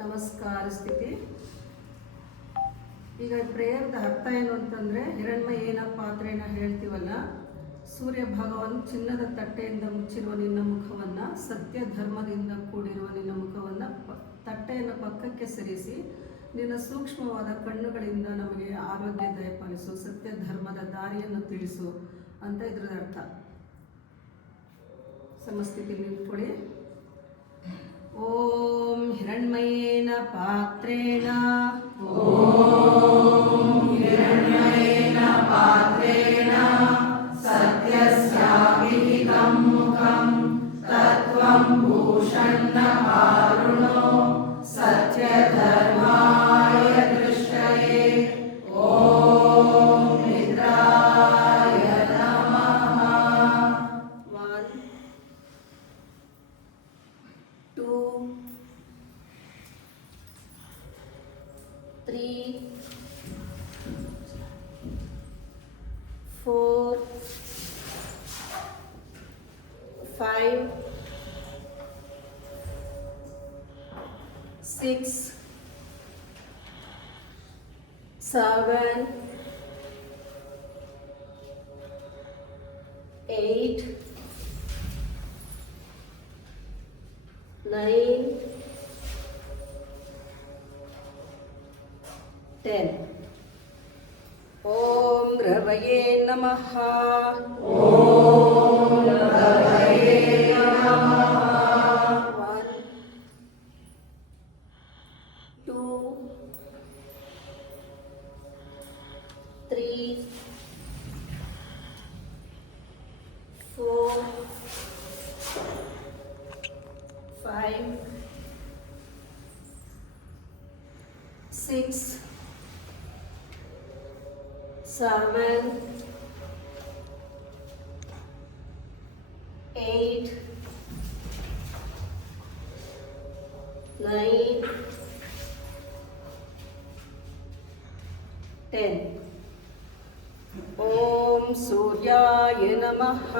ನಮಸ್ಕಾರ ಸ್ಥಿತಿ. ಈಗ ಪ್ರೇಯರ್ದ ಅರ್ಥ ಏನು ಅಂತಂದರೆ, ಹಿರಣ್ಮಯೇನ ಪಾತ್ರೆನ ಹೇಳ್ತೀವಲ್ಲ, ಸೂರ್ಯ ಭಗವಾನ್ ಚಿನ್ನದ ತಟ್ಟೆಯಿಂದ ಮುಚ್ಚಿರುವ ನಿನ್ನ ಮುಖವನ್ನು, ಸತ್ಯ ಧರ್ಮದಿಂದ ಕೂಡಿರುವ ನಿನ್ನ ಮುಖವನ್ನು ತಟ್ಟೆಯನ್ನು ಪಕ್ಕಕ್ಕೆ ಸರಿಸಿ ನಿನ್ನ ಸೂಕ್ಷ್ಮವಾದ ಕಣ್ಣುಗಳಿಂದ ನಮಗೆ ಆರೋಗ್ಯ ದಯಪಾಲಿಸು, ಸತ್ಯ ಧರ್ಮದ ದಾರಿಯನ್ನು ತಿಳಿಸು ಅಂತ ಇದ್ರದ ಅರ್ಥ. ಸಮಸ್ಥಿತಿ ನಿಂತ್ಕೊಳ್ಳಿ. ಓಂ ಹಿರಣ್ಮಯೇನ ಪಾತ್ರೇಣ ಸತ್ಯಸ್ಯಾವಿಹಿತಂ ಮುಖಂ ತತ್ವಂ ಭೂಷಣ್ಣಪಾರುಣೋ ಸತ್ಯಧರ್ಮಾಯ ದೃಷ್ಟಯೇ. ಓಂ ನಿದ್ರಾಯ ನಮಃ. 1 2 3 4 5 6 7 8 9 10. ಓಂ ರವಯೇ ನಮಃ. ಓಂ ರವಯೇ ನಮಃ. 1 2 3 4 5 6 7 8 9 10. ಓಂ ಸೂರ್ಯಾಯ ನಮಃ.